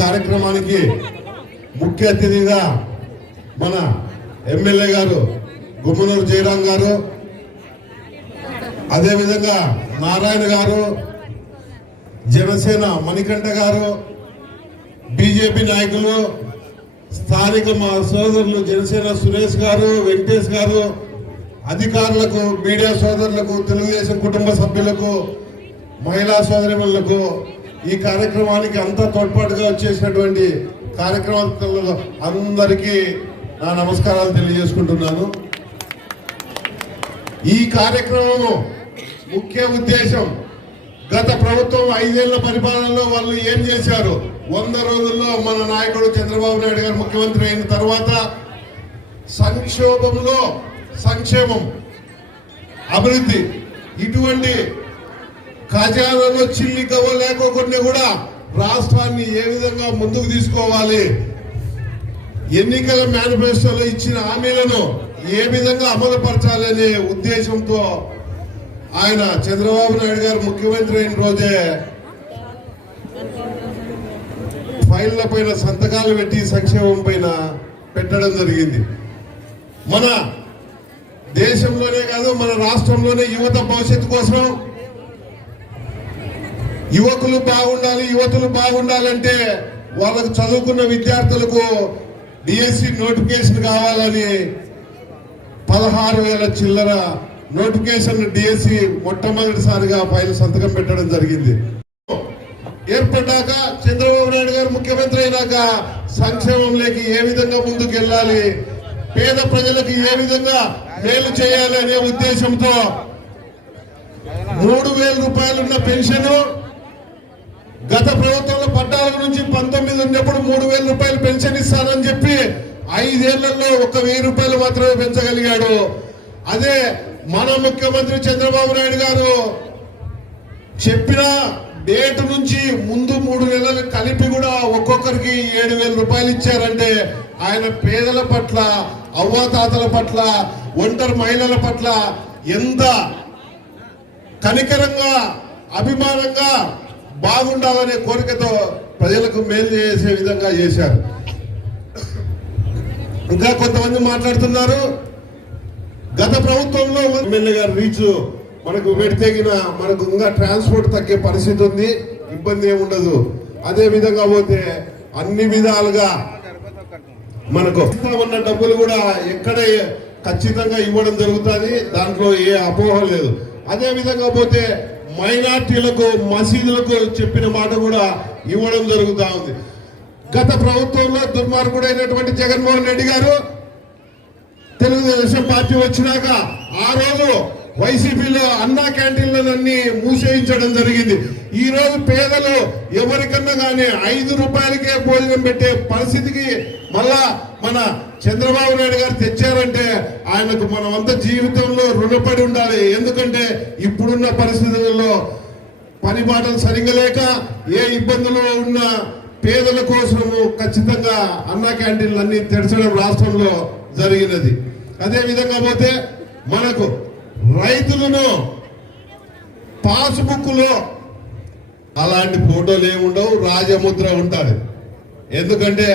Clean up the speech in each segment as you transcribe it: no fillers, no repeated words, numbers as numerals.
కార్యక్రమానికి ముఖ్య అతిథిగా మన ఎమ్మెల్యే గారు గుమ్మనూరు జయరాం గారు, అదేవిధంగా నారాయణ గారు, జనసేన మణికంఠ గారు, బీజేపీ నాయకులు, స్థానిక మా సోదరులు జనసేన సురేష్ గారు, వెంకటేష్ గారు, అధికారులకు, మీడియా సోదరులకు, తెలుగుదేశం కుటుంబ సభ్యులకు, మహిళా సోదరిమణులకు, ఈ కార్యక్రమానికి అంతా తోడ్పాటుగా వచ్చేసినటువంటి కార్యక్రమాలకు అందరికీ నా నమస్కారాలు తెలియజేసుకుంటున్నాను. ఈ కార్యక్రమం ముఖ్య ఉద్దేశం, గత ప్రభుత్వం 5 ఏళ్ల పరిపాలనలో వాళ్ళు ఏం చేశారు, 100 రోజుల్లో మన నాయకుడు చంద్రబాబు నాయుడు గారు ముఖ్యమంత్రి అయిన తర్వాత సంక్షోభంలో సంక్షేమం, అభివృద్ధి, ఇటువంటి ఖజానాలో చిల్లి గవ్వ లేకోకుండా కూడా రాష్ట్రాన్ని ఏ విధంగా ముందుకు తీసుకోవాలి, ఎన్నికల మేనిఫెస్టోలో ఇచ్చిన హామీలను ఏ విధంగా అమలు పరచాలి అనే ఉద్దేశంతో ఆయన చంద్రబాబు నాయుడు గారు ముఖ్యమంత్రి అయిన రోజే ఫైళ్ల పైన సంతకాలు పెట్టి సంక్షేమం పైన పెట్టడం జరిగింది. మన దేశంలోనే కాదు, మన రాష్ట్రంలోనే యువత భవిష్యత్తు కోసం, యువకులు బాగుండాలంటే వాళ్ళకు చదువుకున్న విద్యార్థులకు డిఎస్సి నోటిఫికేషన్ కావాలని 16,000 చిల్లర నోటిఫికేషన్ డిఎస్సి మొట్టమొదటిసారిగా ఫైల్ సంతకం పెట్టడం జరిగింది. ఏర్పడ్డాక చంద్రబాబు నాయుడు గారు ముఖ్యమంత్రి అయినాక సంక్షేమంలోకి ఏ విధంగా ముందుకు వెళ్ళాలి, పేద ప్రజలకు ఏ విధంగా మేలు చేయాలి అనే ఉద్దేశంతో 3,000 రూపాయలు ఉన్న పెన్షన్ గత ప్రభుత్వంలో 14 నుంచి 19 ఉన్నప్పుడు 3,000 రూపాయలు పెన్షన్ ఇస్తానని చెప్పి 5 ఏళ్లలో 1,000 రూపాయలు మాత్రమే పెంచగలిగాడు. అదే మన ముఖ్యమంత్రి చంద్రబాబు నాయుడు గారు చెప్పిన డేట్ నుంచి ముందు 3 నెలలు కలిపి కూడా ఒక్కొక్కరికి 7,000 రూపాయలు ఇచ్చారంటే ఆయన పేదల పట్ల, అవ్వాతాతల పట్ల, ఒంటరి మహిళల పట్ల ఎంత కనికరంగా, అభిమానంగా, బాగుండాలనే కోరికతో ప్రజలకు మేలు చేసే విధంగా చేశారు. ఇంకా కొంతమంది మాట్లాడుతున్నారు, గత ప్రభుత్వంలో ఎమ్మెల్యే గారు రీచ్ మనకు పెడితేగిన మనకు ఇంకా ట్రాన్స్పోర్ట్ తగ్గే పరిస్థితి ఉంది, ఇబ్బంది ఏముండదు. అదే విధంగా పోతే అన్ని విధాలుగా మనకు ఉన్న డబ్బులు కూడా ఎక్కడ ఖచ్చితంగా ఇవ్వడం జరుగుతుంది, దాంట్లో ఏ అపోహ లేదు. అదే విధంగా పోతే మైనార్టీలకు, మసీదులకు చెప్పిన మాట కూడా ఇవ్వడం జరుగుతూ ఉంది. గత ప్రభుత్వంలో దుర్మార్గుడైనటువంటి జగన్మోహన్ రెడ్డి గారు తెలుగుదేశం పార్టీ వచ్చినాక ఆ రోజు వైసీపీలో అన్నా క్యాంటీన్లన్నీ మూసేయించడం జరిగింది. ఈ రోజు పేదలు ఎవరికన్నా కానీ 5 రూపాయలకే భోజనం పెట్టే పరిస్థితికి మళ్ళా మన చంద్రబాబు నాయుడు గారు తెచ్చారంటే ఆయనకు మనమంతా జీవితంలో రుణపడి ఉండాలి. ఎందుకంటే ఇప్పుడున్న పరిస్థితులలో పని బాటలు సరిగ్గా లేక ఏ ఇబ్బందులు ఉన్న పేదల కోసము ఖచ్చితంగా అన్నా క్యాంటీన్లు అన్ని తెరచడం రాష్ట్రంలో జరిగినది. అదే విధంగా పోతే మనకు రైతులను పాస్బుక్ లో అలాంటి ఫోటోలు ఏముండవు, రాజముద్ర ఉంటాడు. ఎందుకంటే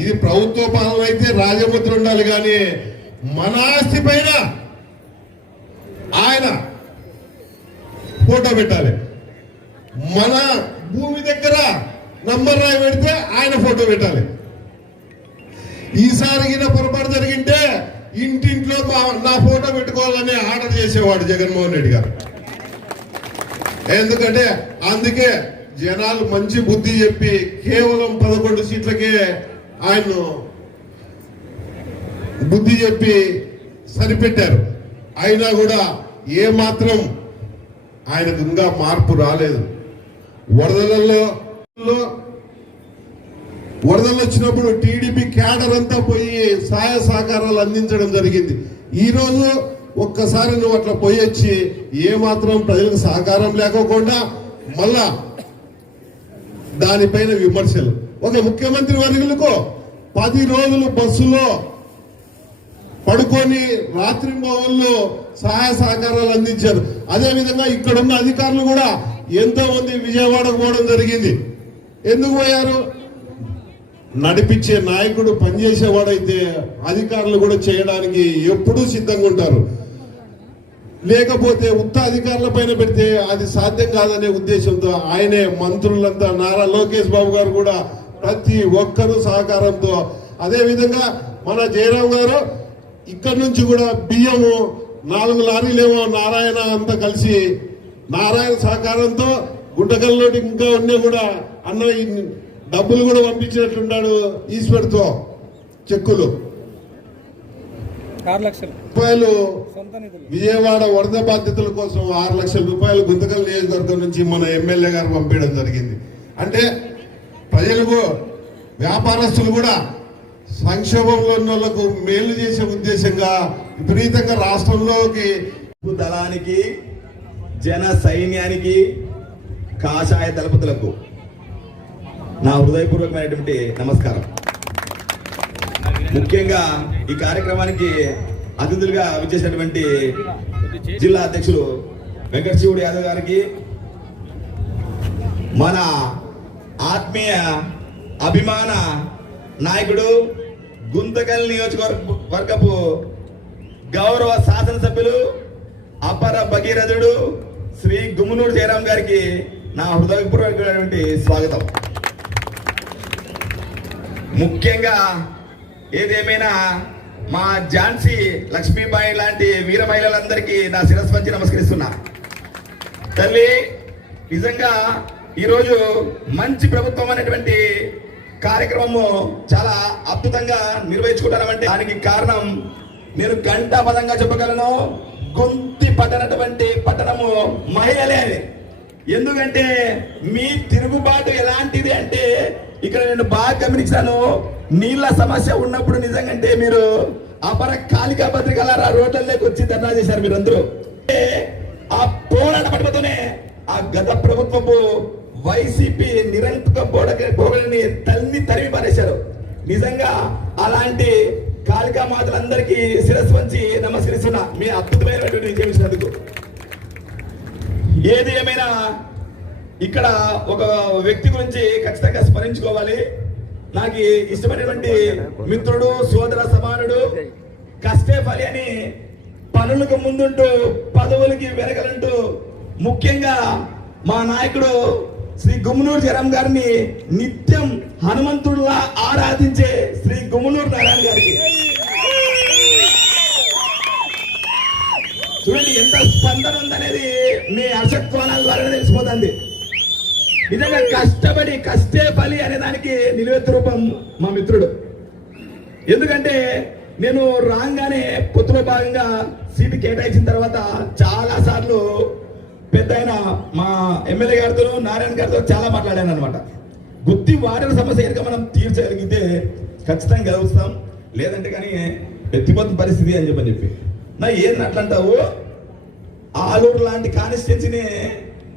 ఇది ప్రభుత్వ పాలన అయితే రాజముద్ర ఉండాలి, కానీ మన ఆస్తి పైన ఆయన ఫోటో పెట్టాలి. మన భూమి దగ్గర నంబర్ రాయి పెడితే ఆయన ఫోటో పెట్టాలి. ఈసారి పొరపాటు జరిగింటే ఇంటింట్లో నా ఫోటో పెట్టుకోవాలని ఆర్డర్ చేసేవాడు జగన్మోహన్ రెడ్డి గారు. ఎందుకంటే అందుకే జనాలు మంచి బుద్ధి చెప్పి కేవలం 11 సీట్లకే ఆయన బుద్ధి చెప్పి సరిపెట్టారు. అయినా కూడా ఏ మాత్రం ఆయనకు ఇంకా మార్పు రాలేదు. వరదలు వచ్చినప్పుడు టీడీపీ క్యాడర్ అంతా పోయి సహాయ సహకారాలు అందించడం జరిగింది. ఈ రోజు ఒక్కసారి నువ్వు అట్లా పోయి వచ్చి ఏ మాత్రం ప్రజలకు సహకారం లేకోకుండా మళ్ళా దానిపైన విమర్శలు. ఒక ముఖ్యమంత్రి వర్గులకు 10 రోజులు బస్సులో పడుకొని రాత్రి మౌల్లో సహాయ సహకారాలు అందించారు. అదే విధంగా ఇక్కడ ఉన్న అధికారులు కూడా ఎంతో మంది విజయవాడకు పోవడం జరిగింది. ఎందుకు పోయారు? నడిపించే నాయకుడు పనిచేసేవాడైతే అధికారులు కూడా చేయడానికి ఎప్పుడూ సిద్ధంగా ఉంటారు. లేకపోతే ఉత్త అధికారుల పైన పెడితే అది సాధ్యం కాదనే ఉద్దేశంతో ఆయనే మంత్రులంతా నారా లోకేష్ బాబు గారు కూడా ప్రతి ఒక్కరూ సహకారంతో, అదే విధంగా మన జయరాం గారు ఇక్కడ నుంచి కూడా బియ్యము 4 లారీలేమో నారాయణ అంతా కలిసి నారాయణ సహకారంతో గుంటకల్లోటి ఇంకా ఉన్నా కూడా అన్న డబ్బులు కూడా పంపించినట్లున్నాడు ఈశ్వర్తో చెక్కులు 6 లక్షలు రూపాయలు విజయవాడ వరద బాధితుల కోసం 6 లక్షల రూపాయలు గుంతకల్ నియోజకవర్గం నుంచి మన ఎమ్మెల్యే గారు పంపించడం జరిగింది. అంటే ప్రజలకు వ్యాపారస్తులు కూడా సంక్షోభంలో ఉన్న వాళ్ళకు మేలు చేసే ఉద్దేశంగా విపరీతంగా రాష్ట్రంలోకి దళానికి జన సైన్యానికి కాషాయ దళపతులకు నా హృదయపూర్వకమైనటువంటి నమస్కారం. ముఖ్యంగా ఈ కార్యక్రమానికి అతిథులుగా విచ్చేసినటువంటి జిల్లా అధ్యక్షులు వెంకటశివుడు యాదవ్ గారికి, మన ఆత్మీయ అభిమాన నాయకుడు గుంతకల్ నియోజకవర్గపు గౌరవ శాసనసభ్యులు అపర భగీరథుడు శ్రీ గుమ్మనూరు జయరాం గారికి నా హృదయపూర్వకమైనటువంటి స్వాగతం. ముఖ్యంగా ఏదేమైనా మా ఝాన్సీ లక్ష్మీబాయి లాంటి వీర మహిళలందరికీ నా శిరస్సు వంచి నమస్కరిస్తున్నా. తల్లి, నిజంగా ఈరోజు మంచి ప్రభుత్వం అనేటువంటి కార్యక్రమము చాలా అద్భుతంగా నిర్వహించుకుంటామంటే దానికి కారణం నేను ఘంటాపదంగా చెప్పగలను, గొంతి పట్టనటువంటి పట్టణము మహిళలే అని. ఎందుకంటే మీ తిరుగుబాటు ఎలాంటిది అంటే ఇక్కడ నేను బాగా గమనించాను, నీళ్ల సమస్య ఉన్నప్పుడు నిజంగా మీరు అపర కాళికా భద్రికల రోడ్లలోకి వచ్చి ధర్నా చేశారు మీరందరూ. ఆ పోరాట పట్టుతోనే ఆ గత ప్రభుత్వపు వైసీపీ నిరంతర పోగలని తల్లి తరిమి పారేశారు. నిజంగా అలాంటి కాళికా మాతలందరికీ శిరస్సు వంచి నమస్కరిస్తున్నా మీ అద్భుతమైనటువంటి విజయం ఇచ్చినందుకు. ఏది ఏమైనా ఇక్కడ ఒక వ్యక్తి గురించి ఖచ్చితంగా స్మరించుకోవాలి. నాకు ఇష్టమైనటువంటి మిత్రుడు, సోదర సమానుడు, కష్టే ఫలి అని పనులకు ముందుంటూ పదవులకి వెనకలంటూ ముఖ్యంగా మా నాయకుడు శ్రీ గుమ్మనూరు జయరాం గారిని నిత్యం హనుమంతుడిలా ఆరాధించే శ్రీ గుమ్మనూరు నారాయణ గారికి చూడండి ఎంత స్పందన ఉందనేది మీ హర్షత్వాల ద్వారా తెలిసిపోతుంది. నిజంగా కష్టపడి కష్టే ఫలి అనే దానికి నిలువెత్తు రూపం మా మిత్రుడు. ఎందుకంటే నేను రాగానే పొత్తులో భాగంగా సీటు కేటాయించిన తర్వాత చాలా సార్లు పెద్ద మా ఎమ్మెల్యే గారితో నారాయణ గారితో చాలా మాట్లాడాను అనమాట. గుత్తి వాటర్ సమస్య కనుక మనం తీర్చగలిగితే ఖచ్చితంగా గెలుస్తాం, లేదంటే కానీ ఎత్తిపోతున్న పరిస్థితి అని చెప్పి నా ఏంది అట్లంటావు, ఆలూరు లాంటి కాన్స్టిట్యున్సీని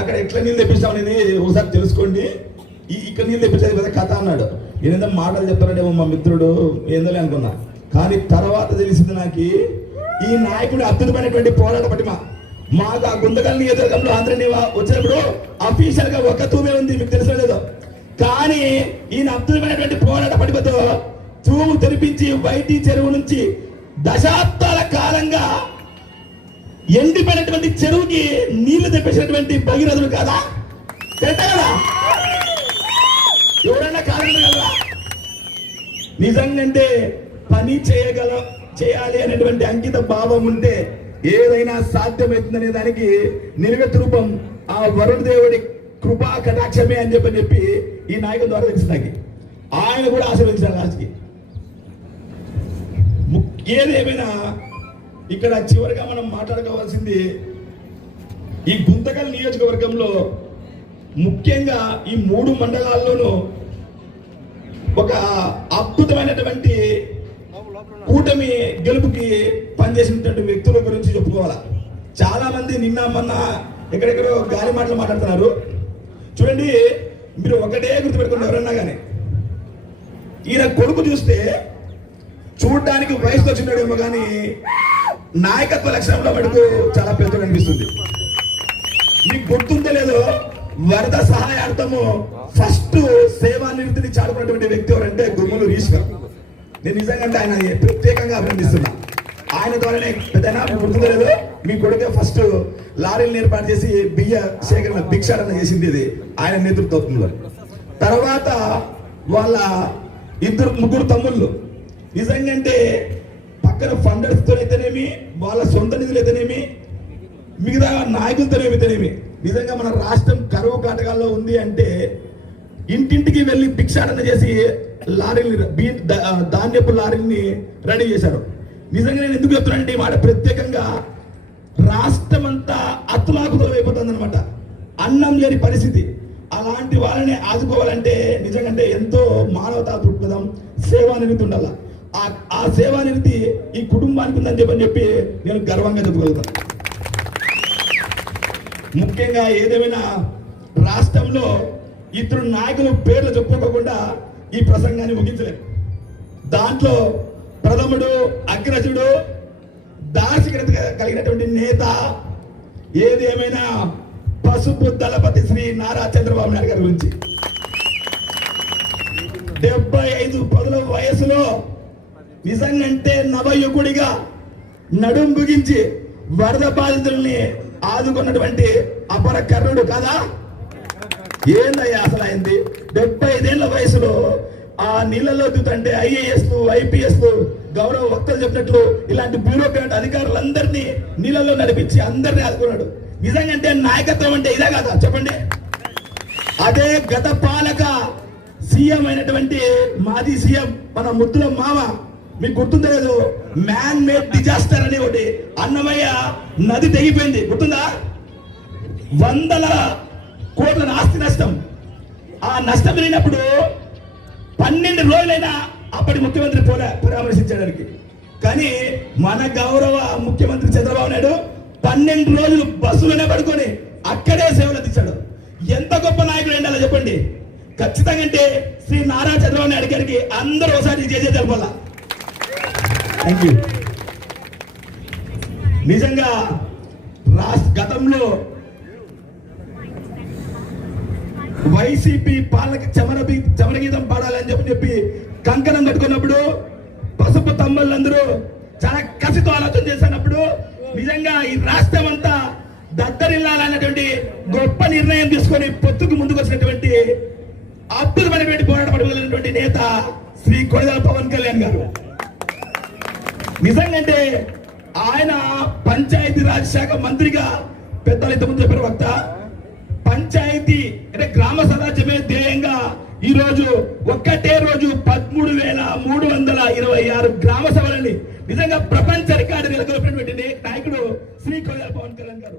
అక్కడ ఎట్లా నీళ్ళు తెప్పిస్తాం అనేది ఒకసారి తెలుసుకోండి, ఇక్కడ నీళ్ళు తెప్పించేది పెద్ద కథ అన్నాడు. నేనేదో మాటలు చెప్తానంటేమో మా మిత్రుడు ఏందో అనుకున్నా, కానీ తర్వాత తెలిసింది నాకు ఈ నాయకుడు అద్భుతమైనటువంటి పోరాట పటిమ. మాకు ఆ గుంతకల్ నియోజకవర్గంలో ఆంధ్ర వచ్చినప్పుడు అఫీషియల్ గా ఒక్క తూమే ఉంది, మీకు తెలుసలేదో. కానీ ఈయన అద్భుతమైనటువంటి పోరాట పటిమతో తూము తెరిపించి వైటి చెరువు నుంచి దశాబ్దాల కాలంగా ఎండిపోయినటువంటి చెరువుకి నీళ్లు తెప్పించినటువంటి భగీరథుడు కదా, కదా ఎవరైనా కారణం కదా. నిజంగా పని చేయాలి అనేటువంటి అంకిత భావం ఉంటే ఏదైనా సాధ్యమవుతుందనే దానికి నిలువెత్తు రూపం ఆ వరుణ దేవుడి కృపా కటాక్షమే అని చెప్పి ఈ నాయకుల ద్వారా తెలిసిందాకి ఆయన కూడా ఆశీర్వదించారు లాస్ట్కి. ఏదేమైనా ఇక్కడ చివరిగా మనం మాట్లాడుకోవాల్సింది ఈ గుంతకల్ నియోజకవర్గంలో ముఖ్యంగా ఈ 3 మండలాల్లోనూ ఒక అద్భుతమైనటువంటి కూటమి గెలుపుకి పనిచేసినటువంటి వ్యక్తుల గురించి చెప్పుకోవాలా. చాలా మంది నిన్న మొన్న ఎక్కడెక్కడో గాలి మాటలు మాట్లాడుతున్నారు. చూడండి, మీరు ఒకటే గుర్తుపెట్టుకోండి, ఎవరన్నా కానీ ఈయన కొడుకు చూస్తే చూడడానికి వయసు వచ్చినాడేమో కానీ నాయకత్వ లక్షణంలో మటుకు చాలా పెద్దగా అనిపిస్తుంది. మీకు గుర్తుందో లేదో వరద సహాయార్థము ఫస్ట్ సేవానివృత్తిని చాటుకున్నటువంటి వ్యక్తి ఎవరంటే గుమ్మలూరు ఈశ్వర్. నేను నిజంగా అంటే ఆయన ప్రత్యేకంగా అభినందిస్తున్నా. ఆయన ద్వారానే పెద్దనా గుర్తులేదు, మీ కొడుకే ఫస్ట్ లారీలను ఏర్పాటు చేసి బియ్య సేకరణ భిక్షాటన చేసింది ఇది ఆయన నేతృత్వంలో. తర్వాత వాళ్ళ ముగ్గురు తమ్ముళ్ళు నిజంగా అంటే పక్కన ఫండర్స్ తో అయితేనేమి, వాళ్ళ సొంత నిధులు అయితేనేమి, మిగతా నాయకులతో అయితేనేమి, నిజంగా మన రాష్ట్రం కరువు కాటకాల్లో ఉంది అంటే ఇంటింటికి వెళ్ళి భిక్షాటన చేసి లారీలు ధాన్యపు లారీని రెడీ చేశారు. నిజంగా నేను ఎందుకు చెప్తున్నానంటే ఈ మాట ప్రత్యేకంగా రాష్ట్రం అంతా అతులాకుతలం అయిపోతుంది అనమాట, అన్నం లేని పరిస్థితి. అలాంటి వాళ్ళని ఆదుకోవాలంటే నిజంగా ఎంతో మానవతా దృక్పథం, సేవానివృత్తి ఉండాల. ఆ సేవానివృత్తి ఈ కుటుంబానికి ఉందని చెప్పి నేను గర్వంగా చెప్పగలుగుతాను. ముఖ్యంగా ఏదేమైనా రాష్ట్రంలో ఇద్దరు నాయకులు పేర్లు చెప్పుకోకుండా ఈ ప్రసంగాన్ని ముగించలేదు. దాంట్లో ప్రథముడు, అగ్రజుడు, దార్శనికత కలిగినటువంటి నేత ఏది ఏమైనా పసుపు దళపతి శ్రీ నారా చంద్రబాబు నాయుడు గారి గురించి 75 పదుల వయసులో నిజంగంటే నవయుకుడిగా నడుం బిగించి వరద బాధితుల్ని ఆదుకున్నటువంటి అపర కర్ణుడు కదా. ఏందయ్యా అసలు అయింది 75 ఏళ్ల వయసులో ఆ నీళ్ళలో దిగుతుంటే ఐఏఎస్లు, ఐపీఎస్లు, గౌరవ వక్తలు చెప్పినట్లు ఇలాంటి బ్యూరోక్రాట్ అధికారులందరినీ నీళ్ళలో నడిపించి అందరినీ ఆదుకున్నాడు. నిజంగా అంటే నాయకత్వం అంటే ఇదే కదా చెప్పండి. అదే గత పాలక సీఎం అయినటువంటి మాజీ సీఎం మన ముద్దుల మామ, మీకు గుర్తుందో లేదు, మ్యాన్ మేడ్ డిజాస్టర్ అని ఒకటి, అన్నమయ్య నది తెగిపోయింది గుర్తుందా, 100 కోట్ల ఆస్తి నష్టం. ఆ నష్టం వెళ్ళినప్పుడు 12 రోజులైనా అప్పటి ముఖ్యమంత్రి పరామర్శించడానికి. కానీ మన గౌరవ ముఖ్యమంత్రి చంద్రబాబు నాయుడు 12 రోజులు బస్సులోనే పడుకొని అక్కడే సేవలు అందించాడు. ఎంత గొప్ప నాయకుడు ఏంటో చెప్పండి. ఖచ్చితంగా అంటే శ్రీ నారా చంద్రబాబు నాయుడు గారికి అందరూ ఒకసారి చేసే తెలపాల. Thank you. నిజంగా గతంలో వైసీపీ పాలక చమర గీతం పాడాలని చెప్పి కంకణం కట్టుకున్నప్పుడు పసుపు తమ్ముళ్ళందరూ చాలా కసితో ఆలోచన చేసినప్పుడు నిజంగా ఈ రాష్ట్రం అంతా దద్దరిల్లాలన్నటువంటి గొప్ప నిర్ణయం తీసుకొని పొత్తుకు ముందుకు వచ్చినటువంటి అద్భుతమైనటువంటి పోరాటపడగలిగినటువంటి నేత శ్రీ కొణిదెల పవన్ కళ్యాణ్ గారు. నిజంగా ఆయన పంచాయతీ రాజ్ శాఖ మంత్రిగా పెద్దలు ఇంతకుముందు చెప్పిన వక్త, పంచాయతీ అంటే గ్రామ స్వరాజ్యమే ధ్యేయంగా ఈ రోజు ఒక్కటే రోజు 13,326 గ్రామ సభలని నిజంగా ప్రపంచ రికార్డు నెలకొల్పినటువంటి నాయకుడు శ్రీ కొణిదెల పవన్ కళ్యాణ్ గారు.